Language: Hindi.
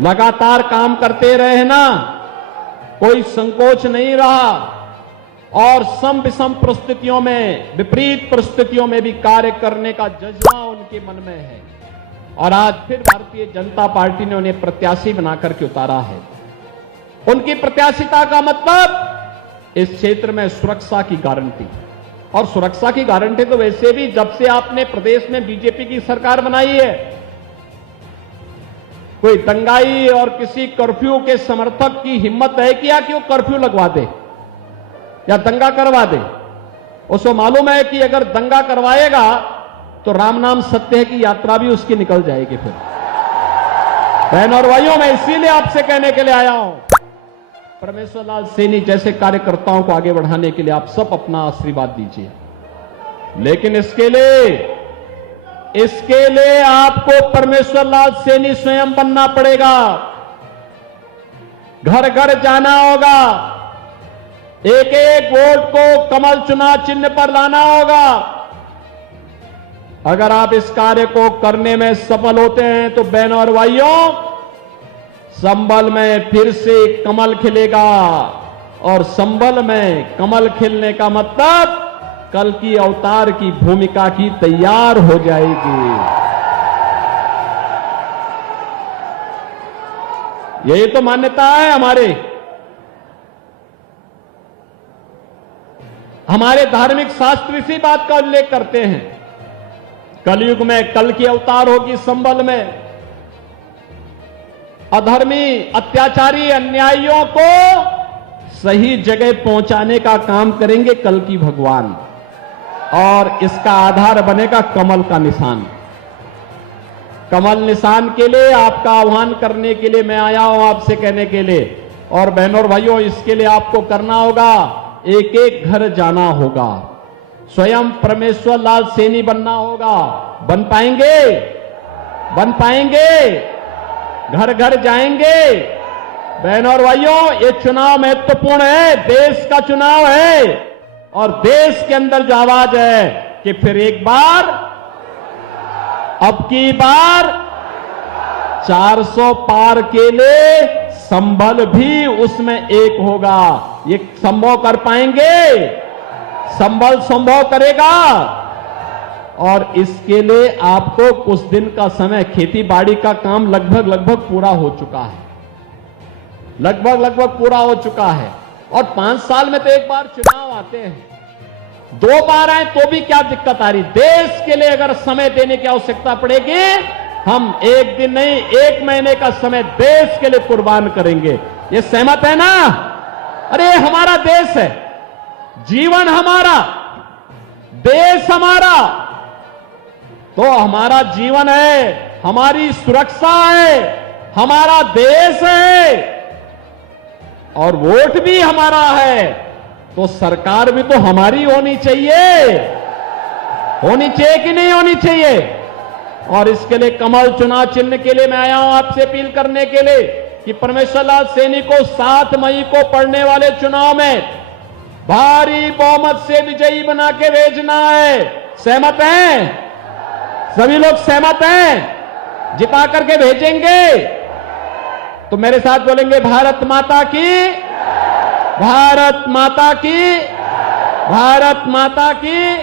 लगातार काम करते रहे ना, कोई संकोच नहीं रहा और सम विषम परिस्थितियों में, विपरीत परिस्थितियों में भी कार्य करने का जज्बा उनके मन में है। और आज फिर भारतीय जनता पार्टी ने उन्हें प्रत्याशी बनाकर के उतारा है। उनकी प्रत्याशिता का मतलब इस क्षेत्र में सुरक्षा की गारंटी, और सुरक्षा की गारंटी तो वैसे भी जब से आपने प्रदेश में बीजेपी की सरकार बनाई है, कोई दंगाई और किसी कर्फ्यू के समर्थक की हिम्मत है क्या कि वो कर्फ्यू लगवा दे या दंगा करवा दे? उसको मालूम है कि अगर दंगा करवाएगा तो राम नाम सत्य है की यात्रा भी उसकी निकल जाएगी। फिर बहन और भाइयों, मैं इसीलिए आपसे कहने के लिए आया हूं, परमेश्वर लाल सैनी जैसे कार्यकर्ताओं को आगे बढ़ाने के लिए आप सब अपना आशीर्वाद दीजिए। लेकिन इसके लिए आपको परमेश्वर लाल सैनी स्वयं बनना पड़ेगा। घर घर जाना होगा, एक एक वोट को कमल चुनाव चिन्ह पर लाना होगा। अगर आप इस कार्य को करने में सफल होते हैं तो बहनों और भाइयों, संभल में फिर से कमल खिलेगा, और संभल में कमल खिलने का मतलब कल की अवतार की भूमिका की तैयार हो जाएगी। यही तो मान्यता है हमारे धार्मिक शास्त्र इसी बात का उल्लेख करते हैं। कलयुग में कल की अवतार होगी संभल में। अधर्मी, अत्याचारी, अन्यायियों को सही जगह पहुंचाने का काम करेंगे कल की भगवान, और इसका आधार बनेगा कमल का निशान। कमल निशान के लिए आपका आह्वान करने के लिए मैं आया हूं, आपसे कहने के लिए। और बहनों और भाइयों, इसके लिए आपको करना होगा, एक एक घर जाना होगा, स्वयं परमेश्वर लाल सैनी बनना होगा। बन पाएंगे? बन पाएंगे? घर घर जाएंगे? बहनों और भाइयों, ये चुनाव महत्वपूर्ण है, देश का चुनाव है, और देश के अंदर जो आवाज है कि फिर एक बार, अब की बार 400 पार के लिए संभल भी उसमें एक होगा। ये संभव कर पाएंगे? संभल संभव करेगा। और इसके लिए आपको कुछ दिन का समय, खेती बाड़ी का काम लगभग पूरा हो चुका है, लगभग पूरा हो चुका है। और 5 साल में तो एक बार चुनाव आते हैं, 2 बार आए तो भी क्या दिक्कत आ रही? देश के लिए अगर समय देने की आवश्यकता पड़ेगी, हम 1 दिन नहीं 1 महीने का समय देश के लिए कुर्बान करेंगे। ये सहमत है ना? अरे हमारा देश है, जीवन हमारा, देश हमारा, तो हमारा जीवन है, हमारी सुरक्षा है, हमारा देश है, और वोट भी हमारा है, तो सरकार भी तो हमारी होनी चाहिए। होनी चाहिए कि नहीं होनी चाहिए? और इसके लिए कमल चुनाव चिन्ह के लिए मैं आया हूं आपसे अपील करने के लिए कि परमेश्वर लाल सैनी को 7 मई को पड़ने वाले चुनाव में भारी बहुमत से विजयी बना के भेजना है। सहमत हैं? सभी लोग सहमत हैं? जिता करके भेजेंगे? तो मेरे साथ बोलेंगे, भारत माता की, भारत माता की, भारत माता की।